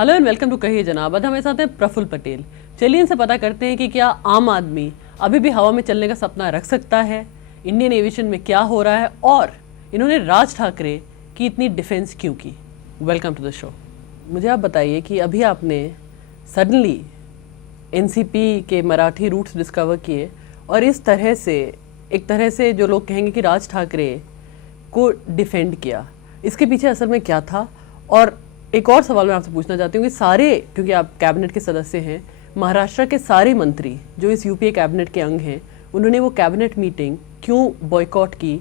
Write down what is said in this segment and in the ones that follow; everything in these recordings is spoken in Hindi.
हेलो एंड वेलकम टू कहिए जनाब। आज हमारे साथ हैं प्रफुल्ल पटेल। चलिए इनसे पता करते हैं कि क्या आम आदमी अभी भी हवा में चलने का सपना रख सकता है, इंडियन एविएशन में क्या हो रहा है और इन्होंने राज ठाकरे की इतनी डिफेंस क्यों की। Welcome to the show. मुझे आप बताइए कि अभी आपने सडनली एनसीपी के मराठी रूट्स डिस्कवर किए और इस तरह से एक तरह से जो लोग कहेंगे कि राज ठाकरे को डिफेंड किया, इसके पीछे असल में क्या था। और एक और सवाल मैं आपसे पूछना चाहती हूँ कि सारे, क्योंकि आप कैबिनेट के सदस्य हैं, महाराष्ट्र के सारे मंत्री जो इस यूपीए कैबिनेट के अंग हैं, उन्होंने वो कैबिनेट मीटिंग क्यों बॉयकॉट की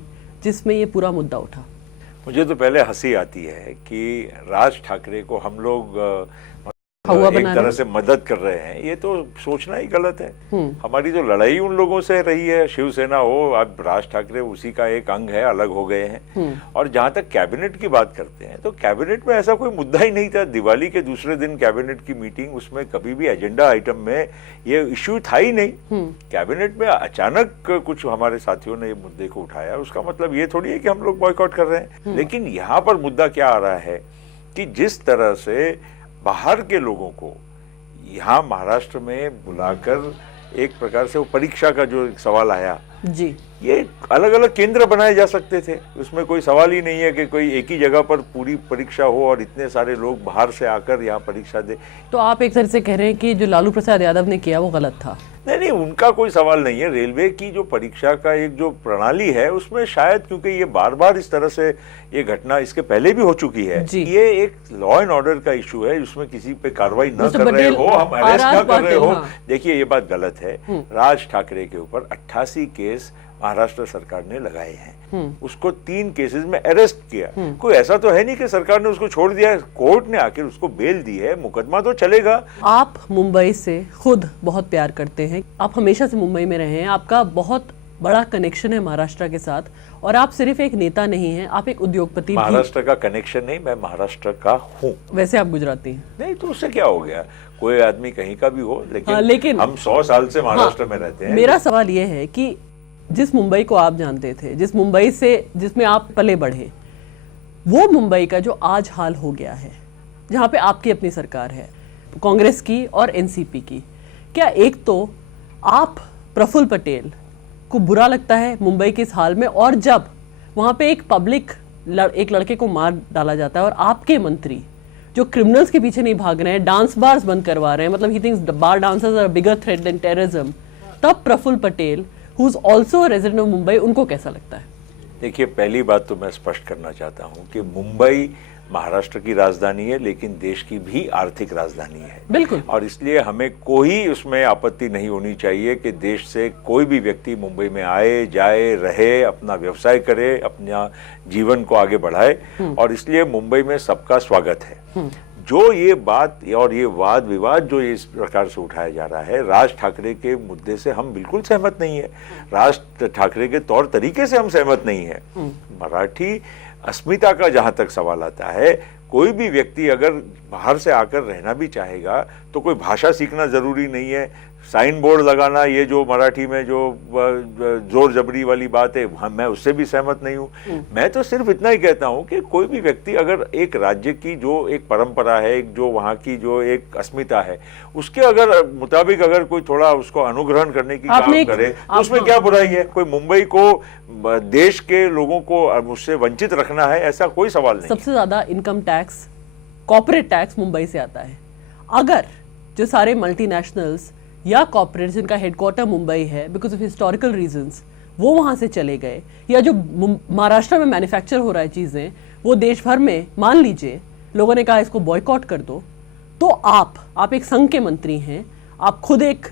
जिसमें ये पूरा मुद्दा उठा। मुझे तो पहले हंसी आती है कि राज ठाकरे को हम लोग एक तरह से मदद कर रहे हैं, ये तो सोचना ही गलत है। हमारी जो लड़ाई उन लोगों से रही है, शिवसेना हो, अब राज ठाकरे उसी का एक अंग है, अलग हो गए हैं। और जहां तक कैबिनेट की बात करते हैं तो कैबिनेट में ऐसा कोई मुद्दा ही नहीं था। दिवाली के दूसरे दिन कैबिनेट की मीटिंग, उसमें कभी भी एजेंडा आइटम में ये इश्यू था ही नहीं। कैबिनेट में अचानक कुछ हमारे साथियों ने ये मुद्दे को उठाया, उसका मतलब ये थोड़ी है कि हम लोग बॉयकॉट कर रहे हैं। लेकिन यहाँ पर मुद्दा क्या आ रहा है कि जिस तरह से बाहर के लोगों को यहाँ महाराष्ट्र में बुलाकर एक प्रकार से वो परीक्षा का जो एक सवाल आया जी, ये अलग अलग केंद्र बनाए जा सकते थे, उसमें कोई सवाल ही नहीं है कि कोई एक ही जगह पर पूरी परीक्षा हो और इतने सारे लोग बाहर से आकर यहाँ परीक्षा दे। तो आप एक तरह से कह रहे हैं कि जो लालू प्रसाद यादव ने किया वो गलत था। नहीं, उनका कोई सवाल नहीं है। रेलवे की जो परीक्षा का एक जो प्रणाली है उसमें शायद, क्योंकि ये बार बार इस तरह से ये घटना इसके पहले भी हो चुकी है, ये एक लॉ एंड ऑर्डर का इशू है, उसमें किसी पे कार्रवाई न कर रहे हो, हम अरेस्ट न कर रहे हो। देखिए ये बात गलत है। राज ठाकरे के ऊपर 88 केस महाराष्ट्र सरकार ने लगाए हैं, उसको 3 केसेस में अरेस्ट किया। कोई ऐसा तो है नहीं कि सरकार ने उसको छोड़ दिया, कोर्ट ने आकर उसको बेल दी है, मुकदमा तो चलेगा। आप मुंबई से खुद बहुत प्यार करते हैं, आप हमेशा से मुंबई में रहे हैं, आपका बहुत बड़ा कनेक्शन है महाराष्ट्र के साथ, और आप सिर्फ एक नेता नहीं हैं, आप एक उद्योगपति भी। महाराष्ट्र का कनेक्शन नहीं, मैं महाराष्ट्र का हूँ। वैसे आप गुजराती हैं। नहीं तो उससे क्या हो गया, कोई आदमी कहीं का भी हो, लेकिन हम 100 साल से महाराष्ट्र में रहते हैं। मेरा सवाल ये है कि जिस मुंबई को आप जानते थे, जिस मुंबई से जिसमें आप पले बढ़े, वो मुंबई का जो आज हाल हो गया है, जहाँ पे आपकी अपनी सरकार है, कांग्रेस की और एनसीपी की, क्या एक तो आप प्रफुल्ल पटेल को बुरा लगता है मुंबई के इस हाल में, और जब वहाँ पे एक पब्लिक एक लड़के को मार डाला जाता है और आपके मंत्री जो क्रिमिनल्स के पीछे नहीं भाग रहे हैं, डांस बार्स बंद करवा रहे हैं, मतलब he thinks bar dancers are bigger threat than terrorism, तब Praful Patel who is also a resident of Mumbai, उनको कैसा लगता है? देखिए, पहली बात तो मैं स्पष्ट करना चाहता हूं कि मुंबई महाराष्ट्र की राजधानी है, लेकिन देश की भी आर्थिक राजधानी है। बिल्कुल। और इसलिए हमें कोई उसमें आपत्ति नहीं होनी चाहिए कि देश से कोई भी व्यक्ति मुंबई में आए, जाए, रहे, अपना व्यवसाय करे, अपना जीवन को आगे बढ़ाए, और इसलिए मुंबई में सबका स्वागत है। जो ये बात और ये वाद विवाद जो इस प्रकार से उठाया जा रहा है, राज ठाकरे के मुद्दे से हम बिल्कुल सहमत नहीं है, राज ठाकरे के तौर तरीके से हम सहमत नहीं है। मराठी अस्मिता का जहां तक सवाल आता है, कोई भी व्यक्ति अगर बाहर से आकर रहना भी चाहेगा तो कोई भाषा सीखना जरूरी नहीं है, साइन बोर्ड लगाना, ये जो मराठी में जो जोर जबरी वाली बात है, मैं उससे भी सहमत नहीं हूँ। मैं तो सिर्फ इतना ही कहता हूँ कि कोई भी व्यक्ति अगर एक राज्य की जो एक परंपरा है, एक जो वहाँ की जो एक अस्मिता है, उसके अगर मुताबिक अगर कोई थोड़ा उसको अनुग्रहण करने की काम करे तो उसमें क्या बुराई है। कोई मुंबई को, देश के लोगों को उससे वंचित रखना है, ऐसा कोई सवाल नहीं। सबसे ज्यादा income tax, corporate tax Mumbai से आता है। अगर जो सारे मल्टीनेशनल्स या कॉर्पोरेट्स जिनका हेडक्वार्टर मुंबई है, बिकॉज ऑफ हिस्टोरिकल रीजंस, वो वहां से चले गए, या जो महाराष्ट्र में मैन्युफैक्चर हो रहा है चीजें, वो देश भर में, मान लीजिए लोगों ने कहा इसको बॉयकॉट कर दो, तो आप एक संघ के मंत्री हैं, आप खुद एक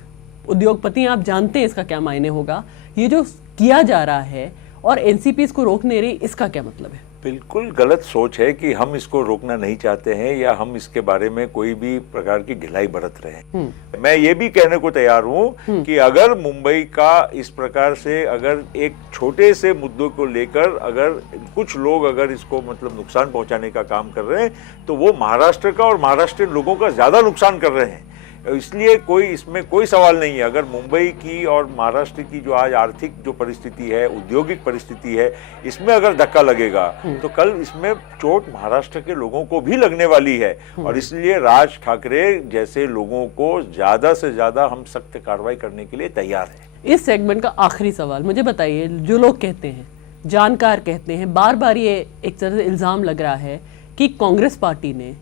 उद्योगपति हैं, आप जानते हैं इसका क्या मायने होगा। ये जो किया जा रहा है और एनसीपी इसको रोक नहीं रही, इसका क्या मतलब है? बिल्कुल गलत सोच है कि हम इसको रोकना नहीं चाहते हैं या हम इसके बारे में कोई भी प्रकार की ढिलाई बरत रहे हैं। मैं ये भी कहने को तैयार हूं कि अगर मुंबई का इस प्रकार से अगर एक छोटे से मुद्दों को लेकर अगर कुछ लोग अगर इसको मतलब नुकसान पहुंचाने का काम कर रहे हैं, तो वो महाराष्ट्र का और महाराष्ट्र लोगों का ज्यादा नुकसान कर रहे हैं। इसलिए इसमें कोई सवाल नहीं है। अगर मुंबई की और महाराष्ट्र की जो आज आर्थिक जो परिस्थिति है, औद्योगिक परिस्थिति है, इसमें अगर धक्का लगेगा तो कल इसमें चोट महाराष्ट्र के लोगों को भी लगने वाली है। और इसलिए राज ठाकरे जैसे लोगों को ज्यादा से ज्यादा हम सख्त कार्रवाई करने के लिए तैयार हैं। इस सेगमेंट का आखिरी सवाल मुझे बताइए, जो लोग कहते हैं, जानकार कहते हैं, बार बार ये एक तरह से इल्जाम लग रहा है कि कांग्रेस पार्टी ने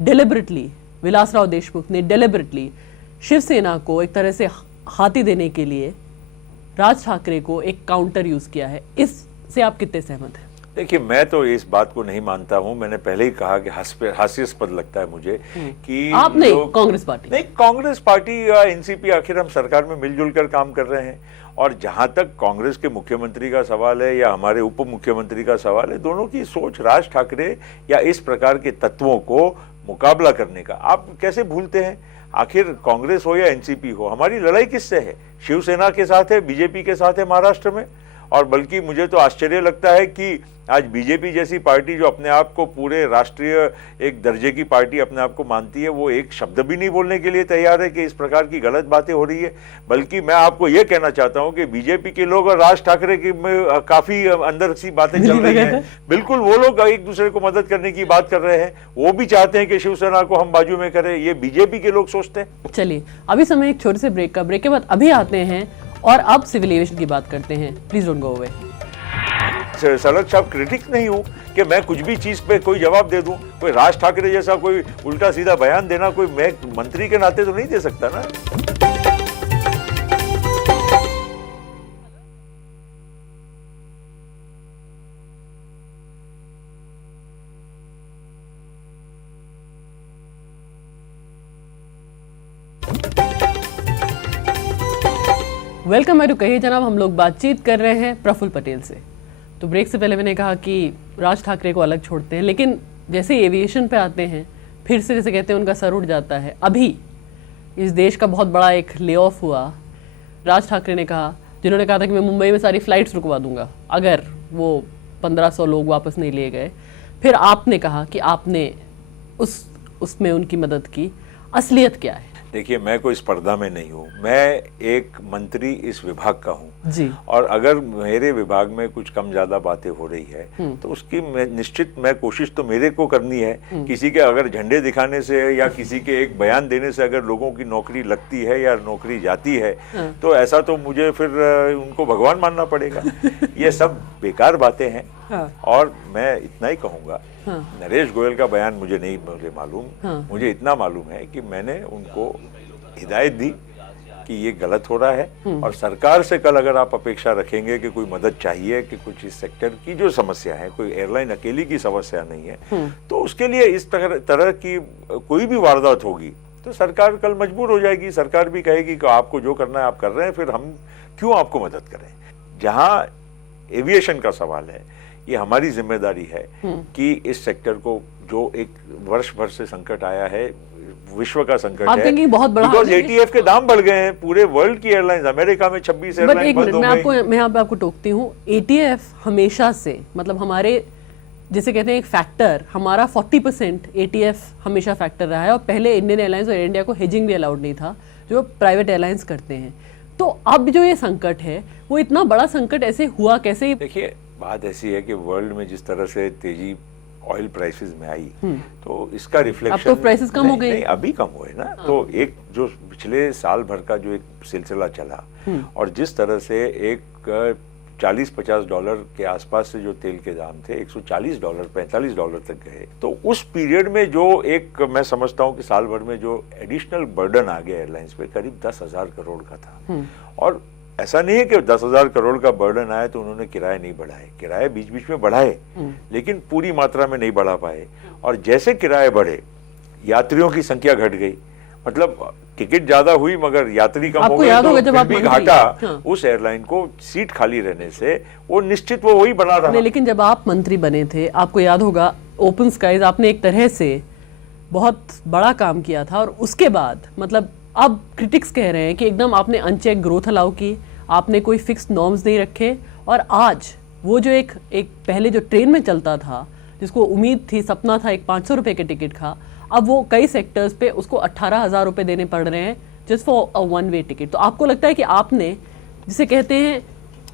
डेलिबरेटली, विलासराव देशमुख ने डेलिबरेटली शिवसेना को एक तरह से हाथी देने के लिए राज ठाकरे को एक काउंटर यूज किया है। इससे आप कितने सहमत हैं? देखिए, मैं तो इस बात को नहीं मानता हूं। मैंने पहले ही कहा कि हास्यास्पद लगता है मुझे कि आप नहीं, कांग्रेस पार्टी नहीं, कांग्रेस पार्टी या एनसीपी, आखिर हम सरकार में मिलजुल कर काम कर रहे हैं। और जहां तक कांग्रेस के मुख्यमंत्री का सवाल है या हमारे उप मुख्यमंत्री का सवाल है, दोनों की सोच राज ठाकरे या इस प्रकार के तत्वों को मुकाबला करने का आप कैसे भूलते हैं। आखिर कांग्रेस हो या एनसीपी हो, हमारी लड़ाई किससे है? शिवसेना के साथ है, बीजेपी के साथ है महाराष्ट्र में। और बल्कि मुझे तो आश्चर्य लगता है कि आज बीजेपी जैसी पार्टी जो अपने आप को पूरे राष्ट्रीय एक दर्जे की पार्टी अपने आप को मानती है, वो एक शब्द भी नहीं बोलने के लिए तैयार है कि इस प्रकार की गलत बातें हो रही है। बल्कि मैं आपको ये कहना चाहता हूं कि बीजेपी के लोग और राज ठाकरे की काफी अंदर सी बातें चल रही हैं। बिल्कुल, वो लोग एक दूसरे को मदद करने की बात कर रहे हैं। वो भी चाहते हैं कि शिवसेना को हम बाजू में करें, ये बीजेपी के लोग सोचते हैं। चलिए, अभी समय एक छोटे से ब्रेक का। ब्रेक के बाद अभी आते हैं और अब सिविल एविएशन की बात करते हैं। Please don't go away. सड़क साहब, क्रिटिक नहीं हूं कि मैं कुछ भी चीज पे कोई जवाब दे दूं। कोई राज ठाकरे जैसा कोई उल्टा सीधा बयान देना कोई मैं मंत्री के नाते तो नहीं दे सकता ना। वेलकम है टू कहिए जनाब। हम लोग बातचीत कर रहे हैं प्रफुल्ल पटेल से। तो ब्रेक से पहले मैंने कहा कि राज ठाकरे को अलग छोड़ते हैं, लेकिन जैसे एविएशन पे आते हैं फिर से जैसे कहते हैं उनका सर उठ जाता है। अभी इस देश का बहुत बड़ा एक ले ऑफ हुआ। राज ठाकरे ने कहा, जिन्होंने कहा था कि मैं मुंबई में सारी फ्लाइट्स रुकवा दूंगा अगर वो 1500 लोग वापस नहीं लिए गए। फिर आपने कहा कि आपने उसमें उनकी मदद की। असलियत क्या है? देखिए, मैं कोई स्पर्धा में नहीं हूँ। मैं एक मंत्री इस विभाग का हूँ जी। और अगर मेरे विभाग में कुछ कम ज्यादा बातें हो रही है तो उसकी निश्चित मैं कोशिश तो मेरे को करनी है। किसी के अगर झंडे दिखाने से या किसी के एक बयान देने से अगर लोगों की नौकरी लगती है या नौकरी जाती है तो ऐसा तो मुझे फिर उनको भगवान मानना पड़ेगा। ये सब बेकार बातें हैं। और मैं इतना ही कहूँगा, नरेश गोयल का बयान मुझे नहीं मालूम। मुझे इतना मालूम है कि मैंने उनको हिदायत दी कि ये गलत हो रहा है और सरकार से कल अगर आप अपेक्षा रखेंगे कि कोई मदद चाहिए कि कुछ इस सेक्टर की जो समस्या है, कोई एयरलाइन अकेली की समस्या नहीं है, तो उसके लिए इस तरह की कोई भी वारदात होगी तो सरकार कल मजबूर हो जाएगी। सरकार भी कहेगी कि आपको जो करना है आप कर रहे हैं, फिर हम क्यों आपको मदद करें। जहां एविएशन का सवाल है, ये हमारी जिम्मेदारी है कि इस सेक्टर को जो एक वर्ष भर से संकट आया है, विश्व का संकट है, बहुत बड़ा, बिकॉज एटीएफ के दाम बढ़ गए हैं। पूरे वर्ल्ड की एयरलाइंस, अमेरिका में 26 एयरलाइन बंद हो गई। मैं यहाँ पे आपको टोकती हूँ। एटीएफ हमेशा से, मतलब हमारे जिसे कहते हैं एक फैक्टर, हमारा 40% एटीएफ हमेशा फैक्टर रहा है। और पहले इंडियन एयरलाइंस और एयर इंडिया को हेजिंग भी अलाउड नहीं था, जो प्राइवेट एयरलाइंस करते हैं। तो अब जो ये संकट है, वो इतना बड़ा संकट ऐसे हुआ कैसे? देखिए, बात ऐसी है कि वर्ल्ड में जिस तरह से तेजी ऑयल प्राइसेस में आई तो इसका रिफ्लेक्शन, अब तो प्राइसेस कम हो गए। नहीं, अभी कम हुए ना। तो एक जो पिछले साल भर का जो एक सिलसिला चला और जिस तरह से एक 40-50 डॉलर के आसपास से जो तेल के दाम थे $140, $45 तक गए, तो उस पीरियड में जो एक, मैं समझता हूं कि साल भर में जो एडिशनल बर्डन आ गया एयरलाइंस पे, करीब 10,000 करोड़ का था। और ऐसा नहीं है कि 10,000 करोड़ का बर्डन आया तो उन्होंने किराए नहीं बढ़ाए। किराए बीच बीच में बढ़ाए, लेकिन पूरी मात्रा में नहीं बढ़ा पाए। और जैसे किराए बढ़े, यात्रियों की संख्या घट गई। मतलब टिकट ज्यादा हुई मगर यात्री कम हो गए, तो जब भी घाटा उस एयरलाइन को सीट खाली रहने से वो निश्चित वो वही बना रहा। लेकिन जब आप मंत्री बने थे, आपको याद होगा, ओपन स्काईज आपने एक तरह से बहुत बड़ा काम किया था। और उसके बाद मतलब अब क्रिटिक्स कह रहे हैं कि एकदम आपने अनचेक ग्रोथ अलाउ की, आपने कोई फिक्स्ड नॉर्म्स नहीं रखे। और आज वो जो एक पहले जो ट्रेन में चलता था, जिसको उम्मीद थी, सपना था एक 500 रुपए के टिकट का, अब वो कई सेक्टर्स पे उसको 18,000 रुपए देने पड़ रहे हैं just for a one way ticket. तो आपको लगता है कि आपने, जिसे कहते हैं,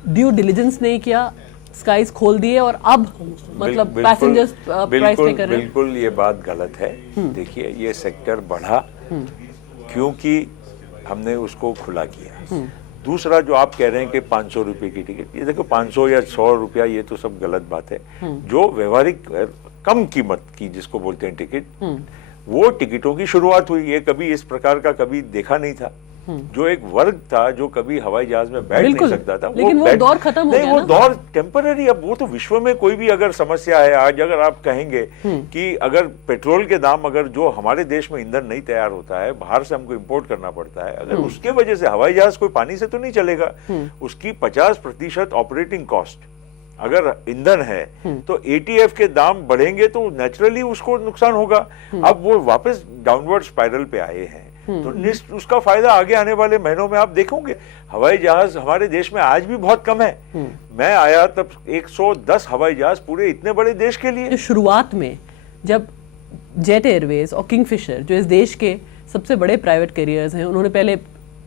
ड्यू डिलिजेंस नहीं किया, स्काईज खोल दिए और अब मतलब पैसेंजर्स प्राइस पे कर रहे हैं? बिल्कुल ये बात गलत है। देखिए, ये सेक्टर बढ़ा क्योंकि हमने उसको खुला किया। दूसरा जो आप कह रहे हैं कि 500 रुपए की टिकट, ये देखो 500 या 100 रुपया ये तो सब गलत बात है। जो व्यवहारिक कम कीमत की जिसको बोलते हैं टिकट, वो टिकटों की शुरुआत हुई। ये कभी इस प्रकार का कभी देखा नहीं था। जो एक वर्ग था जो कभी हवाई जहाज में बैठ नहीं सकता था, लेकिन वो दौर खत्म हो गया ना? वो दौर टेम्पररी। अब वो तो विश्व में कोई भी अगर समस्या है आज, अगर आप कहेंगे कि अगर पेट्रोल के दाम, अगर जो हमारे देश में ईंधन नहीं तैयार होता है, बाहर से हमको इंपोर्ट करना पड़ता है, अगर उसके वजह से हवाई जहाज कोई पानी से तो नहीं चलेगा, उसकी 50% ऑपरेटिंग कॉस्ट अगर ईंधन है तो एटीएफ के दाम बढ़ेंगे तो नेचुरली उसको नुकसान होगा। अब वो वापस डाउनवर्ड स्पाइरल पे आए हैं, तो उसका फायदा आगे आने वाले महीनों में आप देखोगे। हवाई जहाज हमारे देश में आज भी बहुत कम है। मैं आया तब 110 हवाई जहाज पूरे इतने बड़े देश के लिए। शुरुआत में जब जेट एयरवेज और किंगफिशर, जो इस देश के सबसे बड़े प्राइवेट कैरियर्स हैं, उन्होंने पहले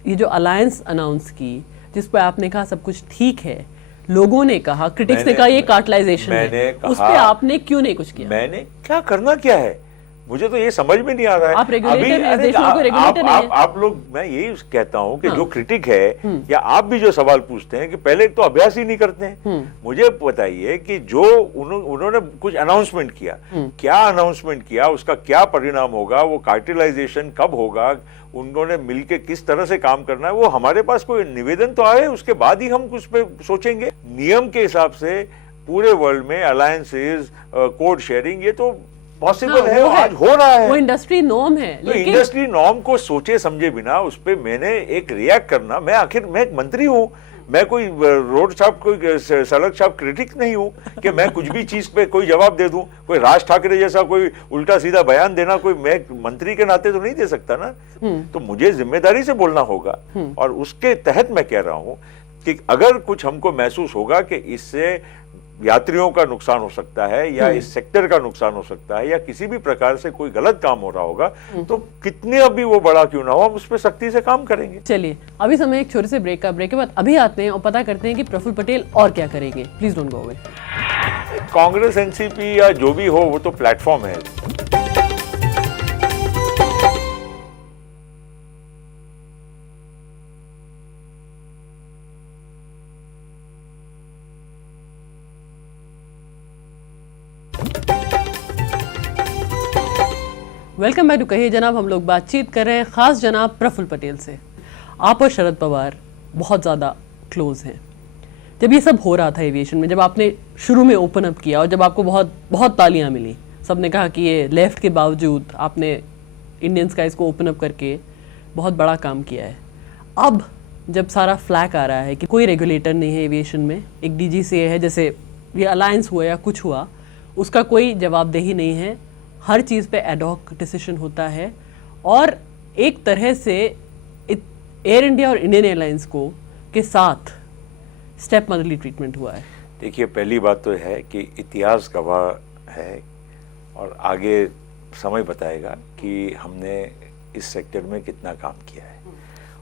ये जो अलायंस अनाउंस की, जिस पर आपने कहा सब कुछ ठीक है, लोगों ने कहा, क्रिटिक्स ने कहा ये कार्टलाइजेशन है, उस पे आपने क्यों नहीं कुछ किया? मैंने क्या करना क्या है, मुझे तो ये समझ में नहीं आ रहा है। आप रेगुलेटर हैं, देश में कोई रेगुलेटर नहीं है। आप लोग, मैं यही कहता हूं कि जो क्रिटिक है या आप भी जो सवाल पूछते हैं कि पहले तो अभ्यास ही नहीं करते हैं। मुझे बताइए कि जो उन्होंने कुछ अनाउंसमेंट किया, क्या अनाउंसमेंट किया, उसका क्या परिणाम होगा, वो कार्टेलाइजेशन कब होगा, उन्होंने मिलके किस तरह से काम करना है, वो हमारे पास कोई निवेदन तो आए, उसके बाद ही हम उस पर सोचेंगे। नियम के हिसाब से पूरे वर्ल्ड में अलायंसेज, कोड शेयरिंग, ये तो पॉसिबल है, आज हो रहा है। वो इंडस्ट्री नॉर्म है। तो इंडस्ट्री नॉर्म को सोचे समझे बिना उस पे मैंने एक रिएक्ट करना, मैं एक मंत्री हूं, मैं कोई रोड छाप, कोई सड़क छाप क्रिटिक नहीं हूं कि मैं कुछ भी चीज पे कोई जवाब दे दूं। कोई राज ठाकरे जैसा कोई उल्टा सीधा बयान देना कोई मैं मंत्री के नाते तो नहीं दे सकता ना। तो मुझे जिम्मेदारी से बोलना होगा, और उसके तहत मैं कह रहा हूं कि अगर कुछ हमको महसूस होगा कि इससे यात्रियों का नुकसान हो सकता है या इस सेक्टर का नुकसान हो सकता है या किसी भी प्रकार से कोई गलत काम हो रहा होगा, तो कितने अभी वो बड़ा क्यों ना हो, हम उस पर सख्ती से काम करेंगे। चलिए, अभी समय एक छोटे से ब्रेक का। ब्रेक के बाद अभी आते हैं और पता करते हैं कि प्रफुल्ल पटेल और क्या करेंगे। Please don't go away. Congress, NCP या जो भी हो, वो तो प्लेटफॉर्म है। वेलकम बैक टू कहिए जनाब। हम लोग बातचीत कर रहे हैं खास जनाब प्रफुल्ल पटेल से। आप और शरद पवार बहुत ज़्यादा क्लोज हैं। जब ये सब हो रहा था एविएशन में, जब आपने शुरू में ओपन अप किया और जब आपको बहुत बहुत तालियां मिली, सबने कहा कि ये लेफ्ट के बावजूद आपने इंडियन स्काइज को ओपन अप करके बहुत बड़ा काम किया है। अब जब सारा फ्लैग आ रहा है कि कोई रेगुलेटर नहीं है एविएशन में, एक डीजीसीए है, जैसे ये अलायंस हुआ या कुछ हुआ, उसका कोई जवाबदेही नहीं है, हर चीज़ पे एडॉक डिसीजन होता है, और एक तरह से एयर इंडिया और इंडियन एयरलाइंस को के साथ स्टेप मदरली ट्रीटमेंट हुआ है। देखिए, पहली बात तो है कि इतिहास गवाह है और आगे समय बताएगा कि हमने इस सेक्टर में कितना काम किया है,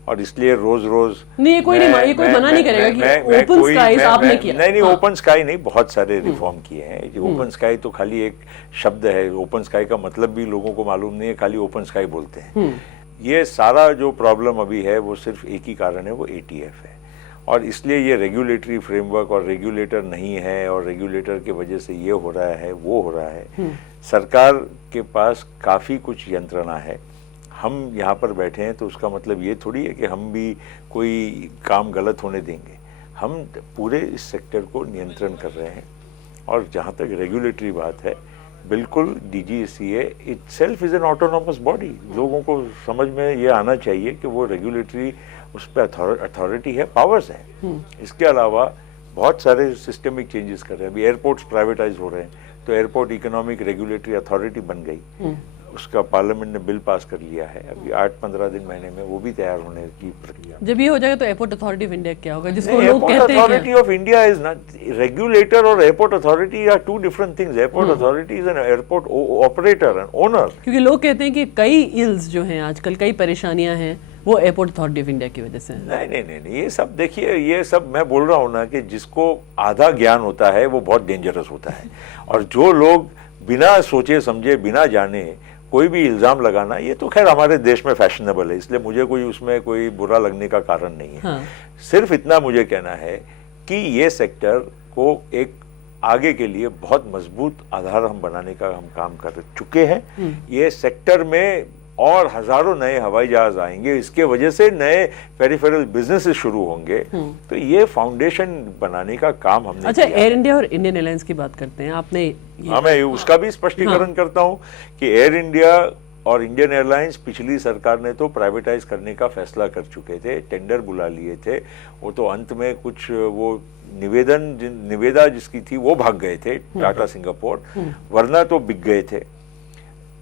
और इसलिए रोज रोज नहीं, ये कोई मना नहीं करेगा कि ओपन स्काईज आपने किया। नहीं, ओपन स्काई नहीं, बहुत सारे रिफॉर्म किए हैं। ओपन स्काई तो खाली एक शब्द है, ओपन स्काई का मतलब भी लोगों को मालूम नहीं है, खाली ओपन स्काई बोलते हैं। ये सारा जो प्रॉब्लम अभी है वो सिर्फ एक ही कारण है, वो एटीएफ है, और इसलिए ये रेगुलेटरी फ्रेमवर्क और रेगुलेटर नहीं है, और रेगुलेटर की वजह से ये हो रहा है, वो हो रहा है। सरकार के पास काफ़ी कुछ यंत्रणा है। हम यहाँ पर बैठे हैं तो उसका मतलब ये थोड़ी है कि हम भी कोई काम गलत होने देंगे। हम पूरे इस सेक्टर को नियंत्रण कर रहे हैं, और जहाँ तक रेगुलेटरी बात है, बिल्कुल DGCA itself is an autonomous body. लोगों को समझ में ये आना चाहिए कि वो रेगुलेटरी, उस पर अथॉरिटी है, पावर्स है। इसके अलावा बहुत सारे सिस्टमिक चेंजेस कर रहे हैं। अभी एयरपोर्ट्स प्राइवेटाइज हो रहे हैं, तो एयरपोर्ट इकोनॉमिक रेगुलेटरी अथॉरिटी बन गई, उसका पार्लियामेंट ने बिल पास कर लिया है, अभी 8-15 दिन महीने में वो भी तैयार होने की प्रक्रिया। जब ये हो जाएगा तो एयरपोर्ट अथॉरिटी ऑफ इंडिया क्या होगा, जिसको लोग एयरपोर्ट कहते हैं authority of India is not regulator, और airport authority are two different things. Airport authority is an airport operator and owner. क्योंकि लोग कहते हैं कि कई इल्स जो हैं आजकल, कई परेशानियां हैं, वो एयरपोर्ट अथॉरिटी ऑफ इंडिया की वजह से। नहीं, ये सब देखिए, ये सब मैं बोल रहा हूँ ना कि जिसको आधा ज्ञान होता है वो बहुत डेंजरस होता है, और जो लोग बिना सोचे समझे, बिना जाने कोई भी इल्जाम लगाना, ये तो खैर हमारे देश में फैशनेबल है, इसलिए मुझे कोई उसमें कोई बुरा लगने का कारण नहीं है। हाँ। सिर्फ इतना मुझे कहना है कि ये सेक्टर को एक आगे के लिए बहुत मजबूत आधार हम बनाने का हम काम कर चुके हैं। ये सेक्टर में और हजारों नए हवाई जहाज आएंगे, इसके वजह से नए पेरिफेरल बिजनेसेस शुरू होंगे, तो ये फाउंडेशन बनाने का काम हमने अच्छा, किया। एयर इंडिया और इंडियन एयरलाइंस की बात करते हैं आपने। हाँ, मैं उसका भी स्पष्टीकरण करता हूँ कि एयर इंडिया और इंडियन एयरलाइंस पिछली सरकार ने तो प्राइवेटाइज करने का फैसला कर चुके थे, टेंडर बुला लिए थे, वो तो अंत में कुछ वो निवेदा जिसकी थी वो भाग गए थे टाटा सिंगापुर, वरना तो बिक गए थे।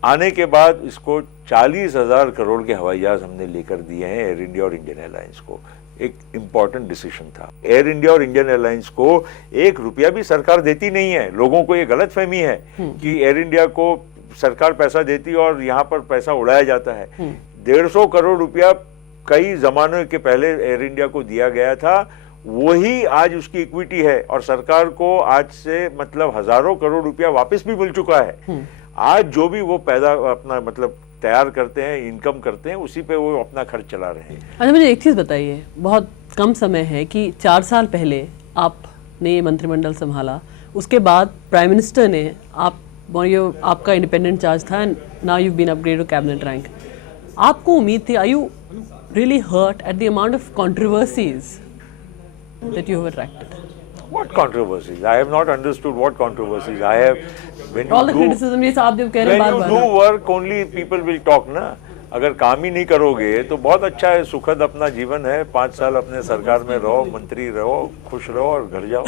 आने के बाद इसको 40,000 करोड़ के हवाई जहाज हमने लेकर दिए हैं एयर इंडिया और इंडियन एयरलाइंस को। एक इंपॉर्टेंट डिसीजन था। एयर इंडिया और इंडियन एयरलाइंस को 1 रुपया भी सरकार देती नहीं है। लोगों को ये गलत फहमी है कि एयर इंडिया को सरकार पैसा देती और यहाँ पर पैसा उड़ाया जाता है। 150 करोड़ रुपया कई जमानों के पहले एयर इंडिया को दिया गया था, वही आज उसकी इक्विटी है, और सरकार को आज से मतलब हजारों करोड़ रुपया वापस भी मिल चुका है। आज जो भी वो पैदा अपना मतलब तैयार करते हैं, इनकम करते हैं, उसी पे वो अपना खर्च चला रहे हैं। अच्छा, मुझे एक चीज़ बताइए, बहुत कम समय है कि 4 साल पहले आपने ये मंत्रिमंडल संभाला, उसके बाद प्राइम मिनिस्टर ने आपका इंडिपेंडेंट चार्ज था, now you been upgraded to cabinet rank. आपको उम्मीद थी, are you really hurt at the amount of controversies that you have attracted? What controversies? I have not understood what controversies. I have when All the you do, criticism ये आप जब कह रहे हैं when you बार-बार। do work only people will talk ना। अगर काम ही नहीं करोगे तो बहुत अच्छा है, सुखद अपना जीवन है, 5 साल अपने सरकार में रहो, मंत्री रहो, खुश रहो और घर जाओ।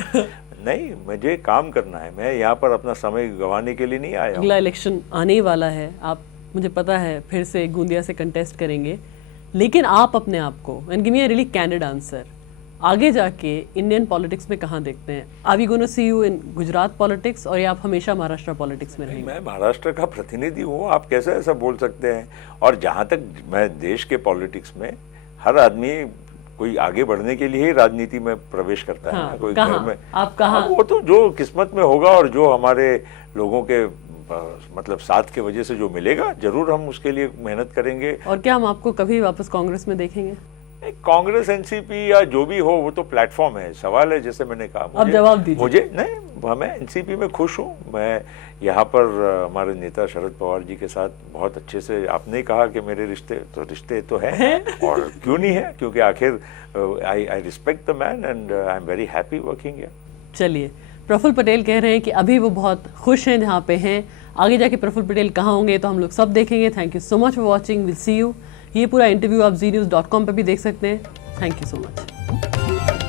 नहीं, मुझे काम करना है, मैं यहाँ पर अपना समय गंवाने के लिए नहीं आया हूँ। अगला इलेक्शन आने ही वाला है, आप मुझे पता है फिर से गोंदिया से कंटेस्ट करेंगे, लेकिन आप अपने आप को, and give me a really candid answer, आगे जाके इंडियन पॉलिटिक्स में कहाँ देखते हैं? Are we gonna see you in Gujarat politics, और या आप हमेशा महाराष्ट्र पॉलिटिक्स में रहेंगे? मैं महाराष्ट्र का प्रतिनिधि हूँ, आप कैसे ऐसा बोल सकते हैं? और जहाँ तक मैं देश के पॉलिटिक्स में, हर आदमी कोई आगे बढ़ने के लिए ही राजनीति में प्रवेश करता है। हाँ, कोई कहाँ? घर में आप कहाँ? वो तो जो किस्मत में होगा और जो हमारे लोगों के मतलब साथ के वजह से जो मिलेगा, जरूर हम उसके लिए मेहनत करेंगे। और क्या हम आपको कभी वापस कांग्रेस में देखेंगे? कांग्रेस, एनसीपी या जो भी हो, वो तो प्लेटफॉर्म है, सवाल है, जैसे मैंने कहा। अब जवाब दीजिए। मुझे नहीं, मैं एनसीपी में खुश हूँ। मैं यहाँ पर हमारे नेता शरद पवार जी के साथ बहुत अच्छे से, आपने कहा कि मेरे रिश्ते तो हैं और क्यों नहीं है, क्योंकि आखिर I respect the man and I am very happy working here. चलिए, प्रफुल्ल पटेल कह रहे हैं कि अभी वो बहुत खुश हैं जहाँ पे हैं, आगे जाके प्रफुल्ल पटेल कहाँ होंगे तो हम लोग सब देखेंगे। Thank you so much for watching, will see you. ये पूरा इंटरव्यू आप znews.com पे भी देख सकते हैं। Thank you so much.